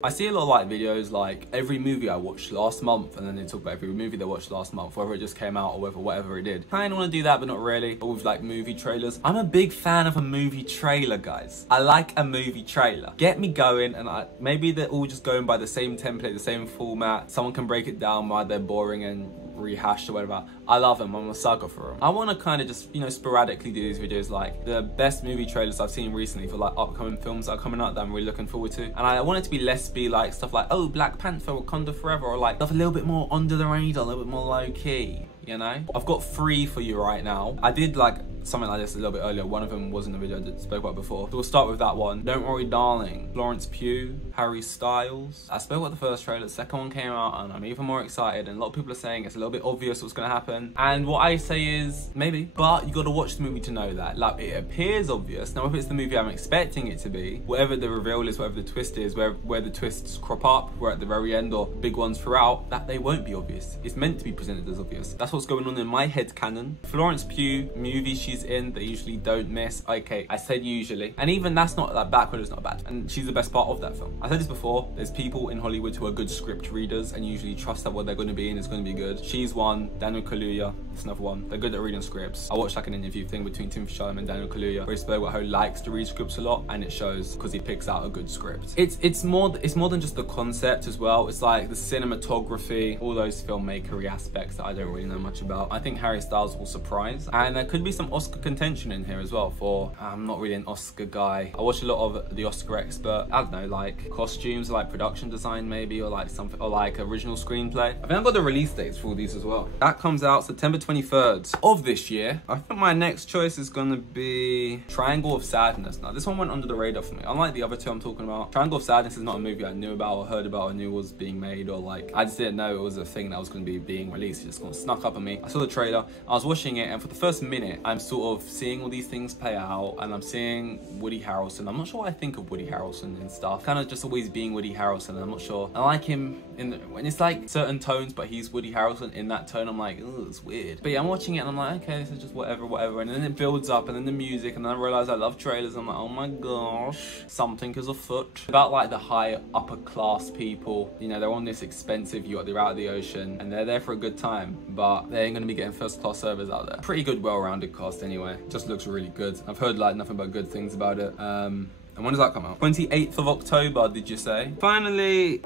I see a lot of like videos like every movie I watched last month, and then they talk about every movie they watched last month, whether it just came out or whatever it did. I don't want to do that, but not really. But with like movie trailers, I'm a big fan of a movie trailer, guys. I like a movie trailer. Get me going, and maybe they're all just going by the same template, the same format. Someone can break it down why they're boring and rehashed or whatever. I love them. I'm a sucker for them. I want to kind of just, you know, sporadically do these videos like the best movie trailers I've seen recently for like upcoming films that are coming out that I'm really looking forward to. And I want it to be less be like stuff like, oh, Black Panther, Wakanda Forever, or like stuff a little bit more under the radar, a little bit more low key, you know? I've got 3 for you right now. I did like something like this a little bit earlier. One of them was in the video I spoke about before. So we'll start with that one. Don't Worry Darling, Florence Pugh, Harry Styles. I spoke about the first trailer, the second one came out, and I'm even more excited, and a lot of people are saying it's a little bit obvious what's gonna happen. And what I say is, maybe, but you gotta watch the movie to know that. Like, it appears obvious. Now, if it's the movie I'm expecting it to be, whatever the reveal is, whatever the twist is, where the twists crop up, where at the very end or big ones throughout, that they won't be obvious. It's meant to be presented as obvious. That's what's going on in my head canon. Florence Pugh, movie she's in, they usually don't miss. Okay, I said usually. And even that's not that backward, it's not bad. And she's the best part of that film. I said this before, there's people in Hollywood who are good script readers and usually trust that what they're going to be in is going to be good. She's one. Daniel Kaluuya, that's another one. They're good at reading scripts. I watched like an interview thing between Timothee Chalamet and Daniel Kaluuya where he spoke about how he likes to read scripts a lot, and it shows because he picks out a good script. It's more than just the concept as well. It's like the cinematography, all those filmmakery aspects that I don't really know much about. I think Harry Styles will surprise, and there could be some Oscar contention in here as well. For I'm not really an Oscar guy. I watch a lot of the Oscar Expert. I don't know, like costumes, like production design maybe, or like something, or like original screenplay. I think I've got the release dates for all these as well. That comes out September 23rd of this year. I think my next choice is gonna be Triangle of Sadness. Now this one went under the radar for me. Unlike the other two I'm talking about, Triangle of Sadness is not a movie I knew about or heard about or knew was being made, or like I just didn't know it was a thing that was going to be being released. It just kind of snuck up on me. I saw the trailer, I was watching it, and for the first minute I'm sort of seeing all these things play out, and I'm seeing Woody Harrelson. I'm not sure what I think of Woody Harrelson and stuff. Kind of just always being Woody Harrelson, and I'm not sure. I like him when it's like certain tones, but he's Woody Harrelson in that tone. I'm like, oh, it's weird. But yeah, I'm watching it and I'm like, okay, this is just whatever. And then it builds up, and then the music, and then I realize I love trailers. I'm like, oh my gosh, something is afoot. About like the high upper class people, you know, they're on this expensive yacht, they're out of the ocean, and they're there for a good time, but they ain't gonna be getting first class service out there. Pretty good, well-rounded cast anyway. Just looks really good. I've heard like nothing but good things about it. And when does that come out? 28th of October, did you say? Finally,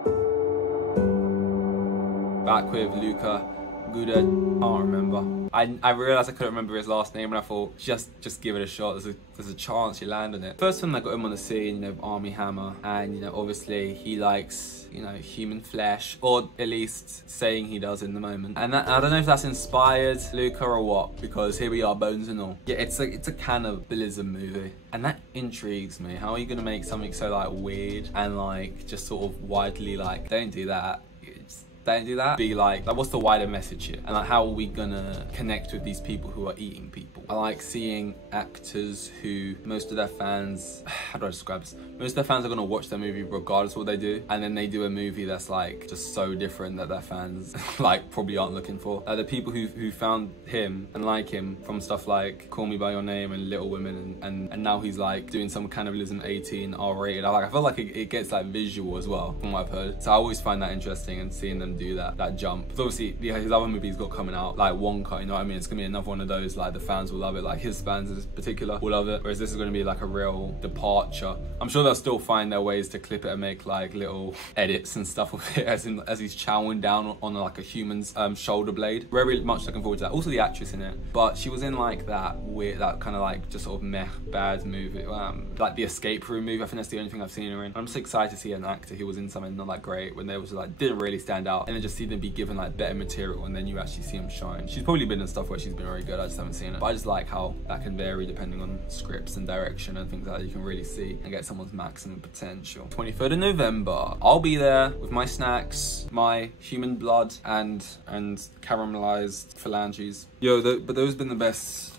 back with Luca Guda, can't remember. I realised I couldn't remember his last name, and I thought, just give it a shot. There's a chance you land on it. First film that got him on the scene, you know, Army Hammer, and you know, obviously he likes, you know, human flesh, or at least saying he does in the moment. And that, I don't know if that's inspired Luca or what, because here we are, bones and all. Yeah, it's a cannibalism movie, and that intrigues me. How are you gonna make something so like weird and like just sort of widely like, don't do that. Don't do that. Be like, what's the wider message here? And like, how are we gonna connect with these people who are eating people? I like seeing actors who most of their fans, how do I describe this? Most of their fans are gonna watch their movie regardless of what they do, and then they do a movie that's like just so different that their fans like probably aren't looking for. The people who found him and like him from stuff like Call Me By Your Name and Little Women, and now he's like doing some Cannibalism 18 R-rated. I feel like it gets like visual as well from what I've heard. So I always find that interesting, and seeing them do that jump. Because obviously his other movies got coming out, like Wonka, you know what I mean? It's gonna be another one of those, like the fans will love it, like his fans in particular will love it, whereas this is gonna be like a real departure. I'm sure they'll still find their ways to clip it and make like little edits and stuff with it as he's chowing down on like a human's shoulder blade. Very much looking forward to that. Also the actress in it, but she was in like that weird, that kind of like just sort of meh bad movie, like the Escape Room movie. I think that's the only thing I've seen her in. I'm just excited to see an actor who was in something not that great, when they was like didn't really stand out, and then just see them be given like better material, and then you actually see them shine. She's probably been in stuff where she's been very good, I just haven't seen it. But I just like how that can vary depending on scripts and direction and things like that. You can really see and get someone's maximum potential. 23rd of November, I'll be there with my snacks, my human blood, and caramelized phalanges. Yo, but those have been the best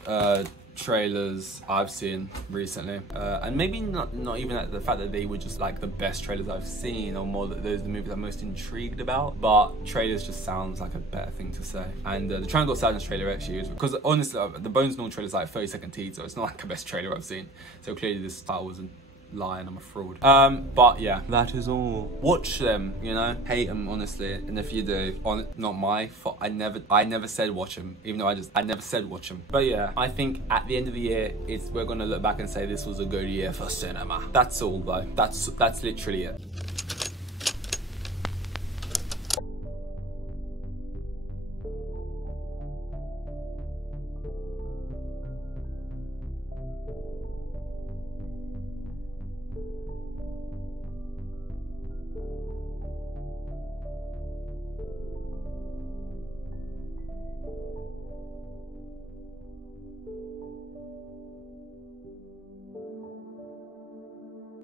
trailers I've seen recently, and maybe not even at the fact that they were just like the best trailers I've seen, or more that those are the movies I'm most intrigued about, but trailers just sounds like a better thing to say. And the Triangle of Sadness trailer actually is, because honestly the Bones and All trailer is like 30-second teaser, so it's not like the best trailer I've seen, so clearly this title was lying, I'm a fraud. But yeah, that is all. Watch them, you know, hate them honestly, and if you do, not my fault. I never said watch them, even though I never said watch them. But yeah, I think at the end of the year, we're gonna look back and say this was a good year for cinema. That's all though. That's literally it.